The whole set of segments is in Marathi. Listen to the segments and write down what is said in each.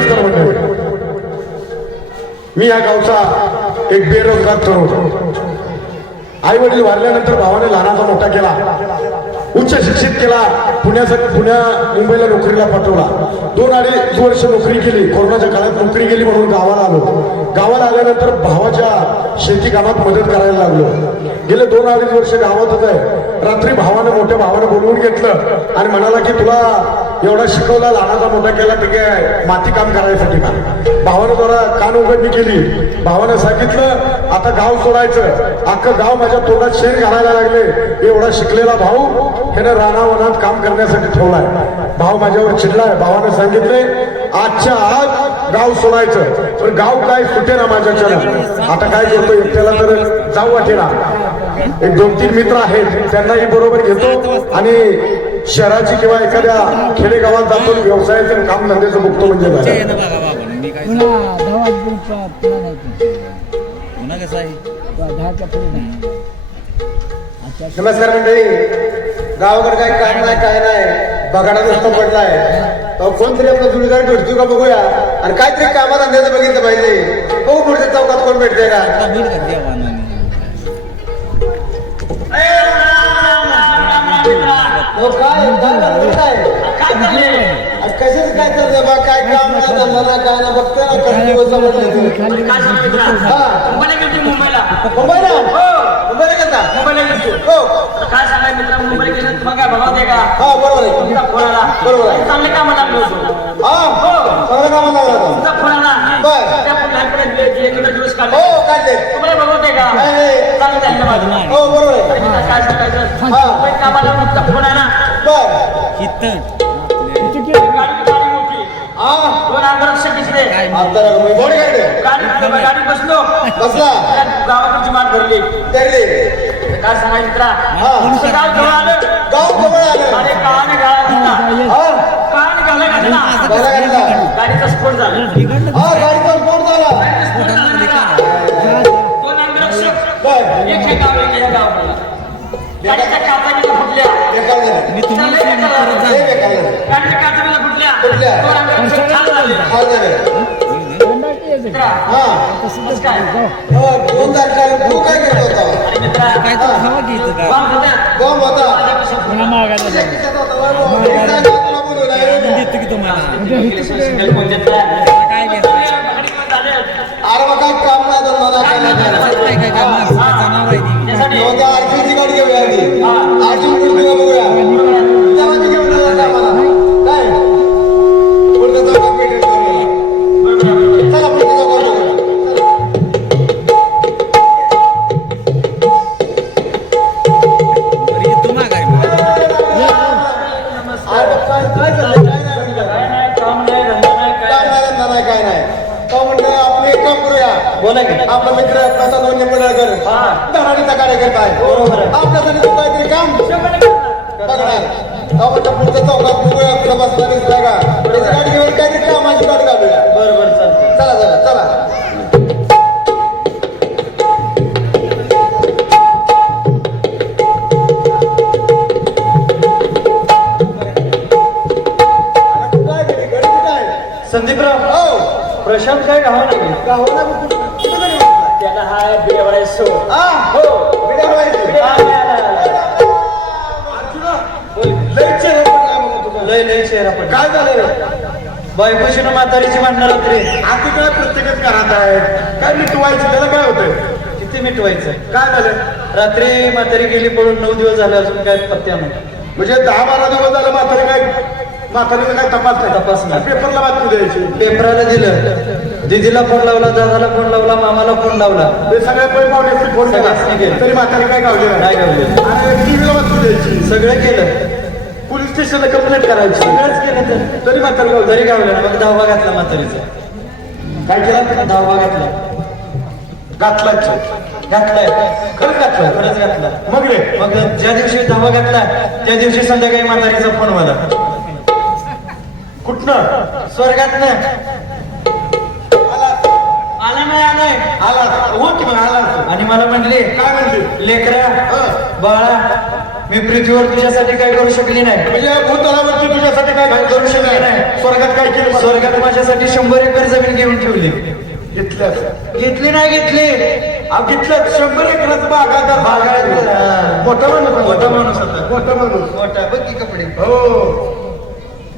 नमस्कार मंडळी. मी या गावचा एक बेरोजगार तरुण. आई वडील वारल्यानंतर भावाने लहानाचा मोठा केला. उच्च शिक्षित केला. पुण्यासाठी पुण्या मुंबईला नोकरीला पाठवला. दोन अडीच वर्ष नोकरी केली. कोरोनाच्या काळात नोकरी केली म्हणून गावाला आलो. गावाला आल्यानंतर भावाच्या शेती कामात मदत करायला लागलो. गेले दोन अडीच वर्ष गावातच आहे. रात्री भावानं मोठ्या भावानं बोलवून घेतलं आणि म्हणाला की तुला एवढा शिकवला लहानाचा मोठा केला ठीक आहे. माती काम करायसाठी का? भावानं जरा कान उघडणी केली. भावानं सांगितलं आता गाव सोडायचं. अख्खं गाव माझ्या तोंडात शेण घालायला लागले. एवढा शिकलेला भाऊ ह्यानं रानावनात काम करण्यासाठी ठेवलाय भाऊ माझ्यावर चिडलाय भावानं सांगितले आजच्या आज गाव सोडायचं. पण गाव काय सुटे ना माझ्याच्या आता काय करतो एकट्याला तर जाऊ वाटेना. एक दोन तीन मित्र आहेत त्यांनाही बरोबर घेतो आणि शहराची किंवा एखाद्या खेडेगावात जातो व्यवसायाचं काम धंद्याचं बघतो म्हणजे काय नमस्कार मंडळी. गावाकडे काही काम नाही काय नाही? बघाडा नुसतं पडलाय. तो कोणतरी आपला जुळीदार भेटतो का बघूया? आणि काहीतरी कामात अंदाज बघितलं पाहिजे. बघू पुढच्या चौकात कोण भेटतंय का? हो काय काय आज कशाच काय चाललंय बा? काय काम नाही धंदा नाही काय बघतोय ना कसं दिवस जमत खाली काय सांगू मित्रा? हा. मुंबईला गेलतो मुंबईला? मुंबईला हो. मुंबईला गेलता? मुंबईला गेलतो. हो. काय सांगाय मित्रा मुंबईला गेलो तुम्हाला काय भाव दे का? हा बरोबर आहे. तुमचा फोन आला. बरोबर आहे. चांगले काम लागलो होतो. हा चांगलं कामात लागला होता. तुमचा फोन आला. बर. त्या पुढे एकत्र दिवस काढले हो काढले तुम्हाला का माझं हो? बरोबर आहे. काय सांगायचं हा. मुंबईत कामाला तुमचा फोन आला बर. इथं. तिकीट गाडी गाडी मोठी. हा. दोन अंगरक्षक दिसले. आता मी बोर्ड काढले गाडी गाडी बसलो. बसला. त्या गावाकडची मान भरली. तेरली काय सांगाय मित्रा? हा. तुमचं गाव जवळ आलं. गाव जवळ आलं. आणि कान घातला हा. कान गाळा घातला. गाला? घातला. गाडीचा स्फोट झाला. हा कसं काय हो दोन तारखेला तू काय करत होता. काय तर वाम होत्या. बॉम्ब होता. मागायला. देतो की तुम्हाला? म्हणजे. काय झाले. अरे मग काय काम नाही मला काय कार्यकर्ता आहे बरोबर आहे. आपल्यासाठी तू काहीतरी काम बघणार. गावाच्या पुढच्या चौकात बसला दिसला का? त्याची गाडी घेऊन काहीतरी कामाची गाडी घालूया. बरं बरं चालतं चला चला चला? संदीपराव हो. प्रशांत काय गावा नाही बसलाय? त्याला हाय बिडवडाय सो हा. लय लय चेहरा पण काय झालं रे? बायकोशी ना म्हातारीची भांडणं रात्री आता काय प्रत्येकच घरात आहे. काय मिटवायचं? त्याला काय होतंय? किती मिटवायचं? काय झालं? रात्री म्हातारी गेली पळून नऊ दिवस झाले अजून काय पत्त्या नाही. म्हणजे दहा बारा दिवस झालं म्हातारे काय म्हातारीचा काय तपास नाही. तपास नाही. पेपरला बातमी द्यायची. पेपराला दिलं. दिदीला फोन लावला दादाला फोन लावला मामाला फोन लावला. ते सगळ्या पै पाहुण्याची फोन केला. केलं. तरी म्हातारी काय गावली काय गावली? आणि टीव्हीला बातमी द्यायची. सगळं केलं. स्टेशनला कंप्लेंट करायची. सगळंच केलं तर. तरी म्हातारी तरी गावलं मग दहावा घातला म्हातारीचा. काय केलं? दहावा घातला. घातलाच घातलाय. खरंच घातलं खरंच घातला. मग रे? मग ज्या दिवशी दहावा घातला त्या दिवशी संध्याकाळी म्हातारीचा फोन मला कुठनं? स्वर्गात ना. आला. नाही आलाय आला. हो की मग आला. आणि मला म्हणले काय म्हणते लेकरा. बाळा मी पृथ्वीवर तुझ्यासाठी काय करू शकली नाही. म्हणजे या भूतलावरती तुझ्यासाठी काय काय करू शकले नाही. स्वर्गात काय केलं? स्वर्गात माझ्यासाठी शंभर एकर जमीन घेऊन ठेवली. घेतल्यास घेतली नाही घेतली. घेतलं शंभर बागायतदार, हा. मोठा माणूस. मोठा माणूस होता. मोठा माणूस. मोठा. बघ की कपडे. हो.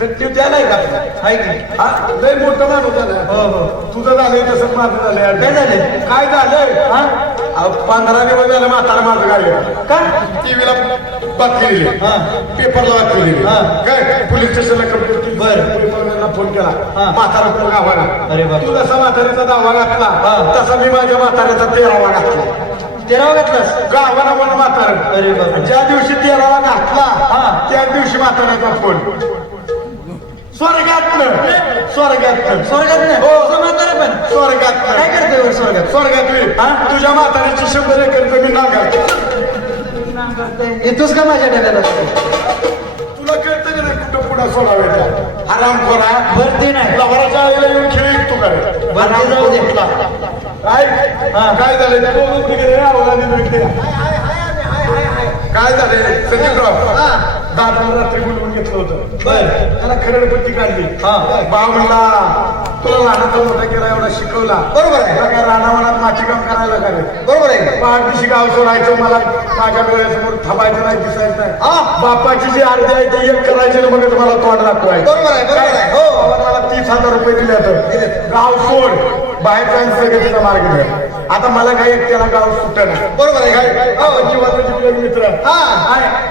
तर ते त्याला का हाय की. हा लय मोठा माणूस झाला. हो हो. तुझं झालंय तसंच माझं झालंय. काय झालंय? काय झालंय? हा? पंधरा दिवस झालं म्हातारा माझं गाडी का? टीव्हीला बातमी दिली हा. पेपरला बातमी दिली हा. काय पोलीस स्टेशनला कंप्लेंट केली बरं. फोन केला. म्हातारा कोण गावाला अरे. तू जसा म्हाताऱ्याचा दावा घातला हा. तसा मी माझ्या म्हाताऱ्याचा तेरावा घातला तेरावा घातलास गावाला पण म्हातारा अरे बाप. ज्या दिवशी तेरावा घातला हा. त्या दिवशी म्हाताऱ्याचा फोन स्वर्गातलं स्वर्गातलं स्वर्गात नाही हो. म्हातारा पण स्वर्गातलं काय करतोय वर स्वर्गात स्वर्गातली हा? तुझ्या म्हाताऱ्याची शंभर एकर जमीन येतोस का माझ्या डब्याला? तुला कळतं का नाही कुठं पुढं सोडावे आराम करा. बर ते नाही लवराच्या आईला येऊन खेळ तू करे बरं, ते जाऊ दे. काय? हा. काय झालं त्या दोघं तिकडे अवलादी भेटते काय झालंय? संजयराव दादाला रात्री बोलवून घेतलं होतं. त्याला खरडपट्टी काढली. हा. भाव म्हणला तुला लहानाचा मोठा केला एवढा शिकवला. बरोबर आहे. काय रानावनात माती काम करायला काय बरोबर आहे. पाठदिशी गाव सोडायचं मला माझ्या डोळ्यासमोर थांबायचं नाही दिसायचं नाही. हा. बापाची जी अर्धी आहे ती एक करायची ना मग मला तोंड दाखवाय बरोबर आहे, बरोबर आहे. हो. मला तीस हजार रुपये दिले तर गाव सोड. बाहेर प्रगतीचा मार्ग आता मला काय एकट्याला गाव सुट नाही बरोबर आहे. काय हो. जीवाचा मित्र हा.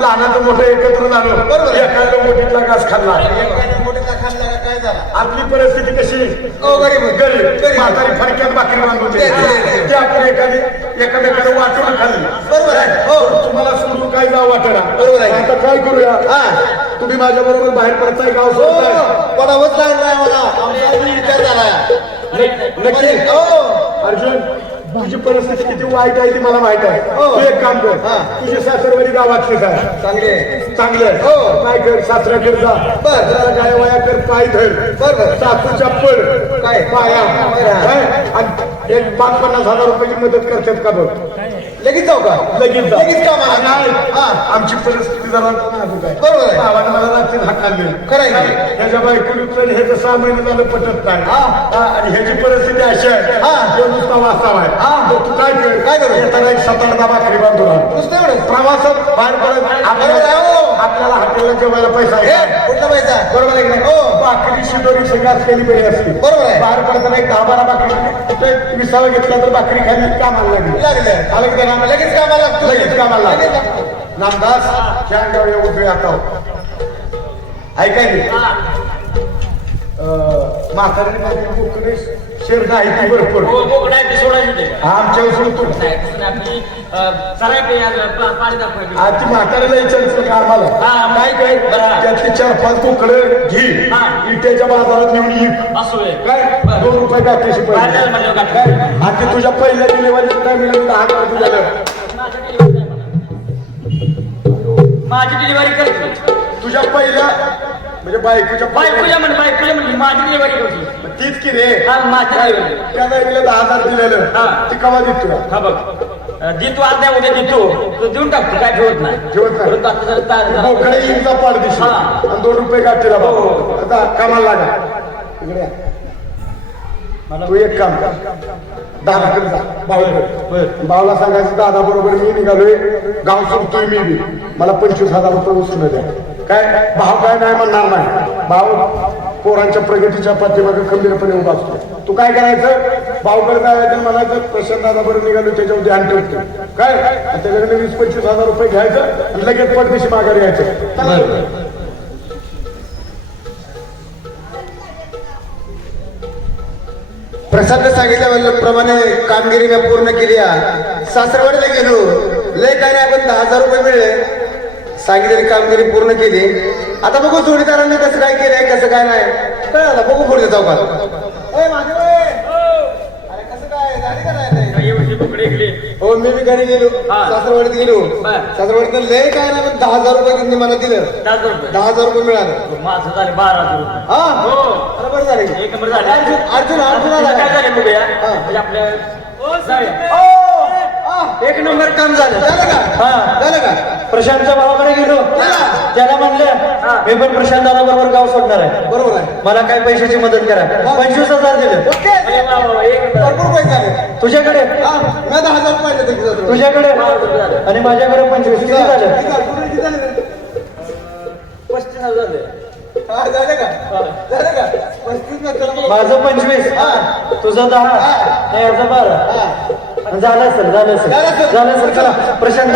लहानाचं मोठं एकत्र झालो बरोबर. एखाद्या मोठीतला घास खाल्ला काय झाला आपली परिस्थिती कशी हो, गरीब. गरीब. म्हातारी फडक्यात बाकी बांधून ते- आपण एखादी एखाद्याकडे वाटून खाल्ली बरोबर आहे. हो. तुम्हाला सोडून काय जावं वाटेना बरोबर आहे. आता काय करूया हा. तुम्ही माझ्या बरोबर बाहेर पडताय गाव हो सोडताय पडावंच लागलाय मला विचार झाला नक्की हो अर्जुन तुझी परिस्थिती किती वाईट आहे ती मला माहीत आहे हो. तू एक काम कर हा. तुझी सासरवाडी गावातलीच आहे चांगले चांगलं आहे. हो. काय कर सासऱ्याकडे जा बर. जरा गाय वाया कर पाय धर बर, बर. सासू चप्पल काय? पाया. काय? आणि एक पाच पन्नास हजार रुपयाची मदत करतात का बघ लगेच जाऊ का लगेच. लगेच का मला? नाही. हा. आमची परिस्थिती जरा नाजूक आहे बरोबर आहे. भावानं मला रात्री हाकालले खरं आहे? ह्याच्या बायकोनी तर हे सहा महिने झालं पटत नाही हा. हा, आणि ह्याची परिस्थिती अशी आहे हा. तो नुसता वाचावा आहे हा. तर तू काय कर काय करू? येताना एक सात आठ दहा भाकरी बांधून आण. नुसतं एवढंच प्रवासात बाहेर पडत बरोबर आहे, आपल्याला हो. आपल्याला हॉटेलला जेवायला पैसा हे आहे कुठला पैसा बरोबर आहे की नाही हो. सगळं असलेली बरी असते. बरोबर आहे. बाहेर पडताना एक दहा बारा भाकरी ते विसावा घेतला तर भाकरी खाली कामाला लागली. लागलं. आलं की? लगेच कामाला लागतो. लगेच कामाला लागतो. नामदास त्या गावी उभे आता. ऐकाय माझी कोकणी शेर नाही भरपूर हो बोकडा आहे ते सोडायचं ते आमच्या नाही तसं नाही आपली अं, सरळ पे आपलं पाणी दाखवायची आज ती म्हातारीला विचारतो का आम्हाला. हा, काय. त्यातले चार पाच तुकडे घे. हा. इट्याच्या बाजारात नेऊन विक असू काय. दोन रुपये जायला म्हणल्यावर गाठी. काय? आणि तुझ्या पहिल्या डिलेवरी काय मिळेल? दहा तुझ्या माझी डिलिव्हरी माझी डिलिव्हरी करते तुझ्या पहिल्या म्हणजे बायकोच्या बायकोच्या म्हण बायकोच्या म्हणली माझी डिलिव्हरी करते तीच की रे? हा माझी डिलिव्हरी त्या जागेला दहा हजार दिलेलं. हा. ते कवा देत? हा बघ. अं, देतो आज द्या उद्या देतो. तो देऊन टाकतो काय ठेवत नाही. ठेवत नाही. परत आता जरा तार- जरा- बोकडे पाडदिशी हा. आणि दोन रुपये गाठीला हो. बाबा आता कामाला लागा. इकडे या. तू एक काम कर. दादाकडे जा. भाऊकडे. भाऊला सांगायचं दादा बरोबर मी निघालोय. गाव सोडतोय मी बी. मला पंचवीस हजार रुपये उचलून द्या. काय? भाव काय नाही म्हणणार नाही. भाऊ पोरांच्या प्रगतीच्या पाठीमागे खंबीरपणे उभा असतो. तू काय करायचं? भाऊकडे जायचं म्हणायचं प्रशांत दादा बरं निघालो त्याच्यावर ध्यान ठेवतो. काय? त्याच्याकडे वीस पंचवीस हजार रुपये घ्यायचं आणि लगेच परदेशी माघारी यायचं. प्रसाद सांगितल्याप्रमाणे कामगिरी मी पूर्ण केली आहे. सासरवाडीला गेलो. लय काय नाही आपण दहा हजार रुपये मिळले. सांगितलेली कामगिरी पूर्ण केली. आता बघू जोडीदारांनी कसं काय केलंय कसं काय नाही. कळलं बघू पुढे जाऊ का हो मी बी घरी गेलो. हा. सासरवाडीत गेलो. सासरवाडीत लय काय नाही पण दहा हजार रुपये त्यांनी मला दिलं. दहा हजार रुपये. दहा हजार रुपये मिळाले. माझं झाले बारा हजार हा? हो. अरे बरं झालं. की. एक नंबर झाले. अर्जुन अर्जुन अर्जुन हा. म्हणजे आपल्या आ, एक नंबर काम झालं. झालं का? हा. झालं का? प्रशांतच्या भावाकडे गेलो. त्याला म्हणलं मी पण प्रशांत दादा बरोबर गाव सोडणार आहे. बरोबर आहे. मला काय पैशाची मदत करा. पंचवीस हजार दिले. ओके. भरपूर पैसे आले. तुझ्याकडे? हा मी दहा हजार? तुझ्याकडे? आणि माझ्याकडे पंचवीस. किती झालं? किती झाले? पस्तीस हजार झाले. हा, झाले का? झाले का? मग. माझं पंचवीस. तुझं दहा. नाही याचं बारा. झालं असेल झालं असेल. झालं असेल. चला. प्रशांत.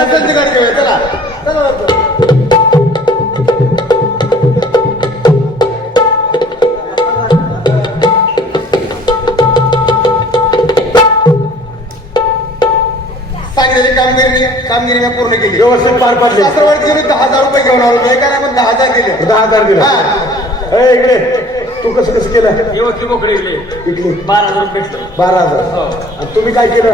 चला. चला सांगितलेली कामगिरी कामगिरी मी पूर्ण केली. व्यवस्थित पार पाडले. सासरवाडीत गेलो दहा हजार रुपये घेऊन आलो मी काय नाही पण दहा हजार दिले दहा हजार दिले हा. ए, इकडे. तू कसं कसं केलं? हे वकील बोकडे इकडे. इकडे. बारा हजार रुपये भेटलं. बारा हजार. आणि तुम्ही काय केलं?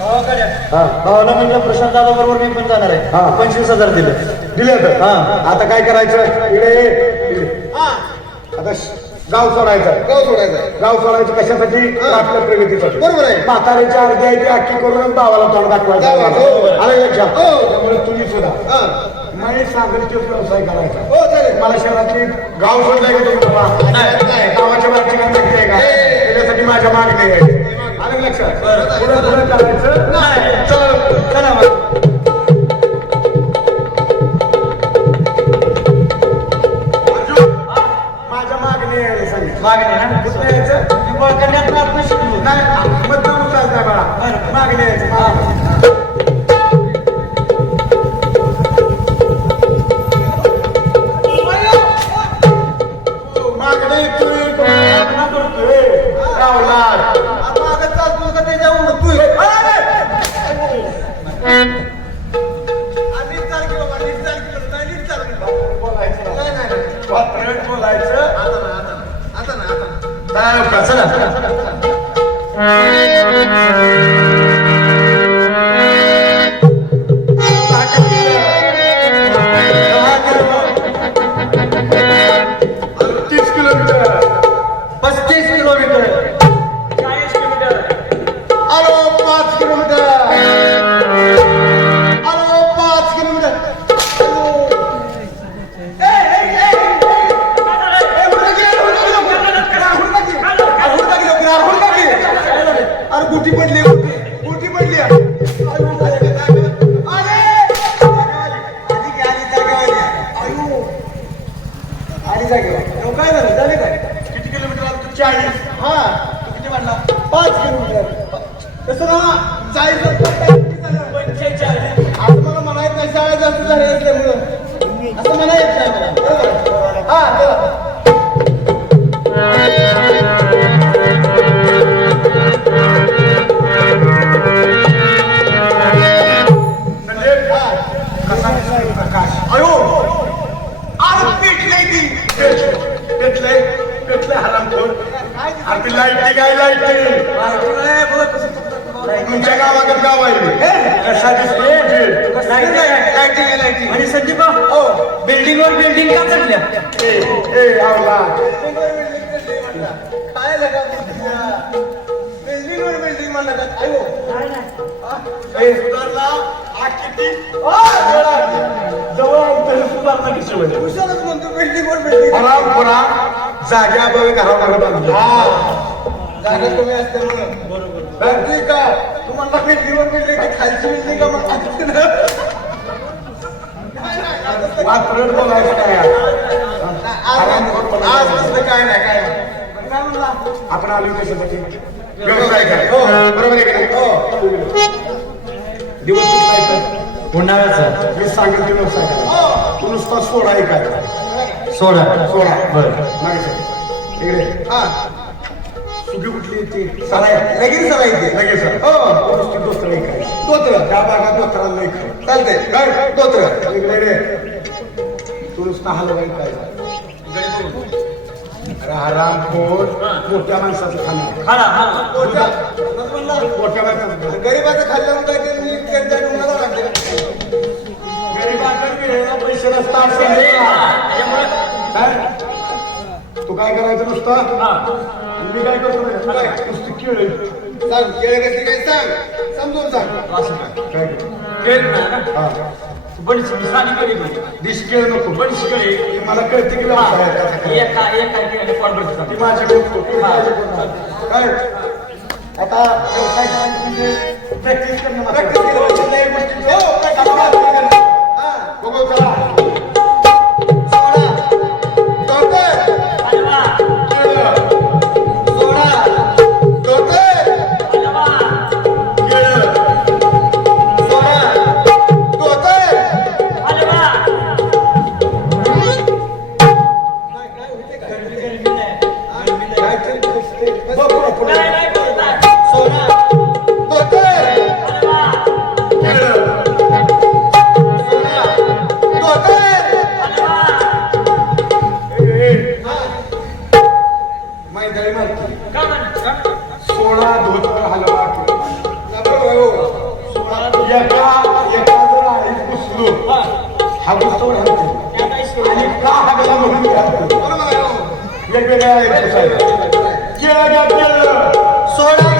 हा. भावाला म्हणलं प्रशांत दादा बरोबर मी पण जाणार हा. आहे पंचवीस हजार दिले. दिले तर. हा. आता काय करायचं? इकडे ये, इकडे. हा. आता श- गाव सोडायचं. गाव सोडायचं. आहे. गाव सोडायचं कशासाठी? आपल्या प्रगतीसाठी. बरोबर आहे. म्हाताऱ्याची अर्धी आहे ती अख्खी करून भावाला तोंड दाखवायचं. दाखवायचं. आलं लक्षात? हो. त्यामुळे तुम्ही सुद्धा हा. नाही सागरचे व्यवसाय करायचा. हो चालेल. मला शहरातली गाव सोडलंय का तुम्ही बाबा? नाही. गावाच्या बाबतीत काय आहे का. त्याच्यासाठी माझ्या मागणी आहे आलं लक्षात? पुढे पुढे करायचं? नाही नाही शाळा जास्त झाली असल्यामुळं. असं म्हणा येत नाही मला. बरोबर. हा चला. कसा दिसतोय प्रकाश अयो आज पेटलंय ती पेटलंय पेटलंय हरामखोर आपली लाइट काय लाइट तुमच्या गावाकडे गाव आहे कशा म्हणजे? आणि संदीप बिल्डिंग वर बिल्डिंग का चढल्या ए, ए, आवला. काय लगा बिल्डिंग वर ए, सुधारला. हा किती? जवळ हुशारच म्हणतो बिल्डिंग. वर बिल्डिंग हरामखोरा जाग्या बघ घरावर बांधलं. जागा कमी असते म्हणून. बरोबर. तुम्हाला बिल्डिंग वर बिल्डिंग खालची बिल्डिंग का मग? वात्रट बोलायचं काय आज आज नसलं काय नाही काय आपण आलो कशासाठी व्यवसाय काय? बरोबर आहे का नाही? दिवस येतो? उन्हाळ्याचा. मी सांगेल ते व्यवसाय करा. तू नुसता सोडा ऐकायचा सोळा सोडा. बरं. मागे सर. इकडे. हा. सुगी कुठली येते सराय लगेच सगळं इथे लगेच सर. हो. नुसती दोस्तर ऐकायची दोत्र त्या भागात दोस्तराला नाही चालतंय. काय दोत्र इकडे रे. तू नुसता हलवा ऐकायचा अरे हरामखोर मोठ्या माणसाचं खाणं खाना हा मोठ्या. म्हणला मोठ्या माणसाचं खाणं. गरीबाचं खाल्लं काय ते नीट करता तुम्हाला लागते पैसे नसतात काय? तू काय करायचं नुसतं? आणि मी काय करतो? नुसती केळ सांग केळे कसली काय सांग? समजून सांग. काय? केळ हा. पण साधी केळी. डिश केळ नको पण शिकळे मला कळते की त्याचा. एका एका केळीने पोट भरतं. ती माझी गोष्ट. ती माझी गोष्ट. काय? आता व्यवसाय करायचं म्हणजे प्रॅक्टिस करणं. प्रॅक्टिस. कुठल्याही गोष्टीचं. हो, प्रॅक्टिस. हा. बघू वेगवेगळ्या सोडा